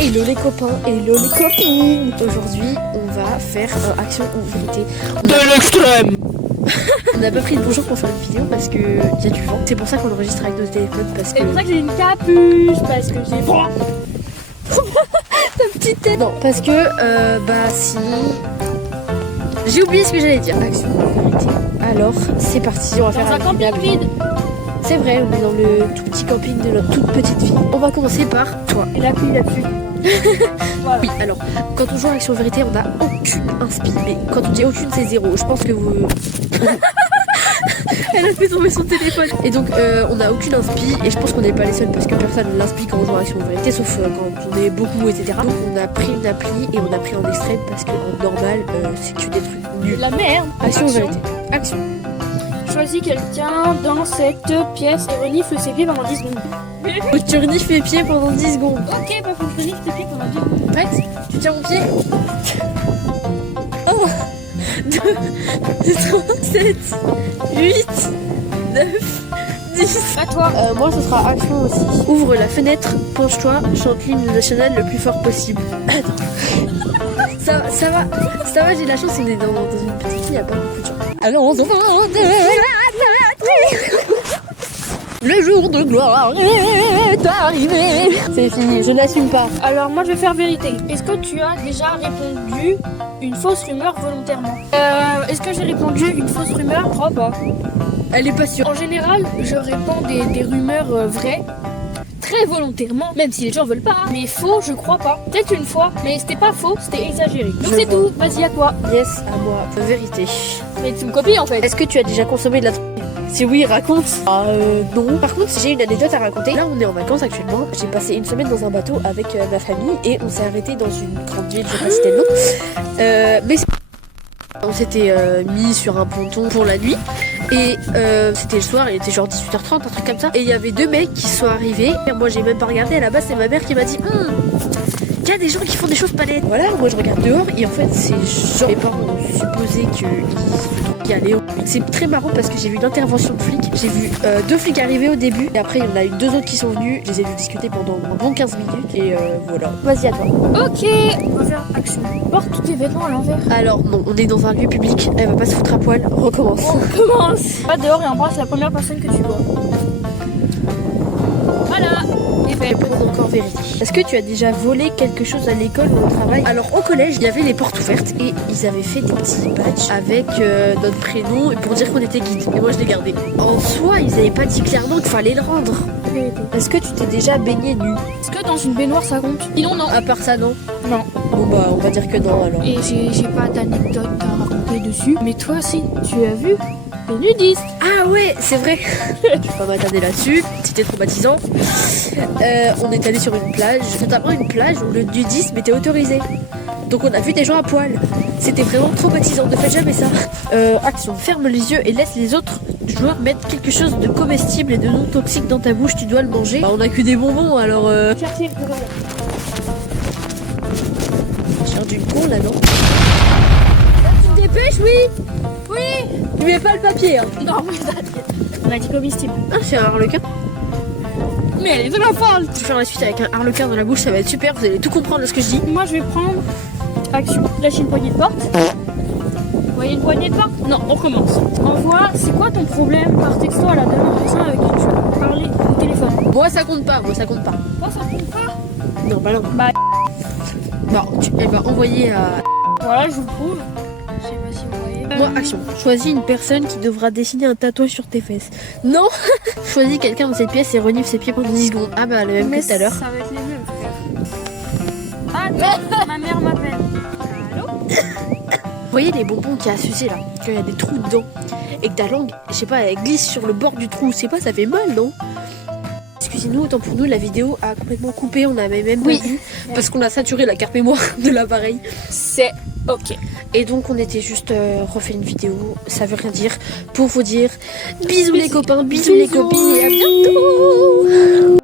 Hello les copains, hello les copines. Aujourd'hui, on va faire action ou vérité. De l'extrême. On n'a pas pris de bonjour pour faire une vidéo parce que y a du vent. C'est pour ça qu'on enregistre avec nos téléphones parce que... C'est pour ça que j'ai une capuche, parce que j'ai froid. Ta petite tête. Non, parce que, bah si... J'ai oublié ce que j'allais dire. Action ou vérité. Alors, c'est parti, on va faire Dans un camping vide. C'est vrai, on est dans le tout petit camping de notre toute petite ville. On va commencer par toi. Et la pluie là-dessus. Voilà. Oui, alors, quand on joue à Action Vérité, on n'a aucune inspi. Mais quand on dit aucune, c'est zéro. Je pense que vous... Elle a fait tomber son téléphone. Et donc, on n'a aucune inspi. Et je pense qu'on n'est pas les seuls parce que personne ne l'inspire quand on joue à Action Vérité, sauf quand on est beaucoup, etc. Donc, on a pris une appli et on a pris en extrême parce qu'en normal, c'est que des trucs nuls. La merde. Action Vérité. Action. Choisis quelqu'un dans cette pièce et renifle ses pieds pendant 10 secondes. Faut que tu renifles mes pieds pendant 10 secondes. Ok, bah faut que je renifle tes pieds pendant 10 secondes. Prête? Tu tiens mon pied? Oh 2, 3, 7, 8, 9, 10. À toi. Moi, ce sera action aussi. Ouvre la fenêtre, penche-toi, chante l'hymne national le plus fort possible. Attends. Ça va, j'ai de la chance, on est dans une petite ville, il n'y a pas beaucoup de gens. Allons, le jour de gloire est arrivé. C'est fini, je n'assume pas. Alors moi je vais faire vérité. Est-ce que tu as déjà répondu une fausse rumeur volontairement? Est-ce que j'ai répondu une fausse rumeur? Je crois pas. Elle est pas sûre. En général, je réponds des rumeurs vraies. Très volontairement, même si les gens veulent pas. Mais faux, je crois pas. Peut-être une fois, mais c'était pas faux, c'était exagéré. Donc c'est tout, vas-y à toi. Yes, à moi. Vérité. Mais tu me copies en fait. Est-ce que tu as déjà consommé de la drogue? Si oui, raconte. Non. Par contre, j'ai une anecdote à raconter. Là, on est en vacances actuellement. J'ai passé une semaine dans un bateau avec ma famille et on s'est arrêté dans une grande ville, je sais pas citer le nom. Mais on s'était mis sur un ponton pour la nuit. Et c'était le soir, il était genre 18h30, un truc comme ça. Et il y avait deux mecs qui sont arrivés. Et moi, j'ai même pas regardé. À la base, c'est ma mère qui m'a dit il y a des gens qui font des choses pas nettes. Voilà, moi je regarde dehors. Et en fait, c'est genre mes parents ont supposé qu'ils allaient. C'est très marrant parce que j'ai vu une intervention de flics. J'ai vu deux flics arriver au début. Et après, il y en a eu deux autres qui sont venus. Je les ai vus discuter pendant un bon 15 minutes. Et voilà. Vas-y, à toi. Ok, on va faire action. Porte tous tes vêtements à l'envers. Alors, non, on est dans un lieu public. Elle va pas se foutre à poil. Recommence. On commence. Va dehors et embrasse la première personne que tu vois. Voilà. Et fait. Réponse encore vérité. Est-ce que tu as déjà volé quelque chose à l'école ou au travail? Alors au collège, il y avait les portes ouvertes et ils avaient fait des petits badges avec notre prénom pour dire qu'on était guide. Et moi je l'ai gardé. En soi, ils n'avaient pas dit clairement qu'il fallait le rendre. Est-ce que tu t'es déjà baigné nu? Est-ce que dans une baignoire ça compte? Sinon non. À part ça, non. Non. Bon bah on va dire que non alors. Et j'ai pas d'anecdote à raconter dessus. Mais toi si, tu as vu les nudistes. Ah ouais, c'est vrai. Je vais pas m'attarder là-dessus. C'était traumatisant. On est allé sur une plage, notamment une plage où le nudisme était autorisé. Donc on a vu des gens à poil. C'était vraiment traumatisant. Ne faites jamais ça. Action. Ferme les yeux et laisse les autres joueurs mettre quelque chose de comestible et de non toxique dans ta bouche. Tu dois le manger. Bah, on a que des bonbons alors. Cherchez, Cherche du con là non. tu te dépêches, oui. Oui. Tu mets pas le papier hein. Non, oui, on a dit comestible. Ah c'est un harlequin. Mais elle est de la folle. Je vais faire la suite avec un harlequin dans la bouche, ça va être super. Vous allez tout comprendre de ce que je dis. Moi je vais prendre action. Lâcher une poignée de porte. Vous voyez une poignée de porte? Non, on commence. Envoie, c'est quoi ton problème par texto à la dernière personne avec qui tu veux parler au téléphone? Moi ça compte pas, moi ça compte pas. Moi ça compte pas. Non bah non. Bah Bon, elle va envoyer à... voilà, je vous le prouve. Je sais pas si vous voyez. Moi, action. Choisis une personne qui devra dessiner un tatouage sur tes fesses. Non. Choisis quelqu'un dans cette pièce et renifle ses pieds pendant 10 secondes. Ah bah le même que tout à l'heure. Ça va être les mêmes, frère. Ah, ma mère m'appelle. Allô? Vous voyez les bonbons qui a sucé là, qu'il y a des trous dedans et que ta langue, je sais pas, elle glisse sur le bord du trou. C'est pas, ça fait mal, non? Excusez-nous, autant pour nous, la vidéo a complètement coupé, on n'avait même pas vu parce qu'on a saturé la carte mémoire de l'appareil. C'est ok. Et donc on était juste refait une vidéo, ça veut rien dire, pour vous dire bisous les copains, bisous les copines et à bientôt.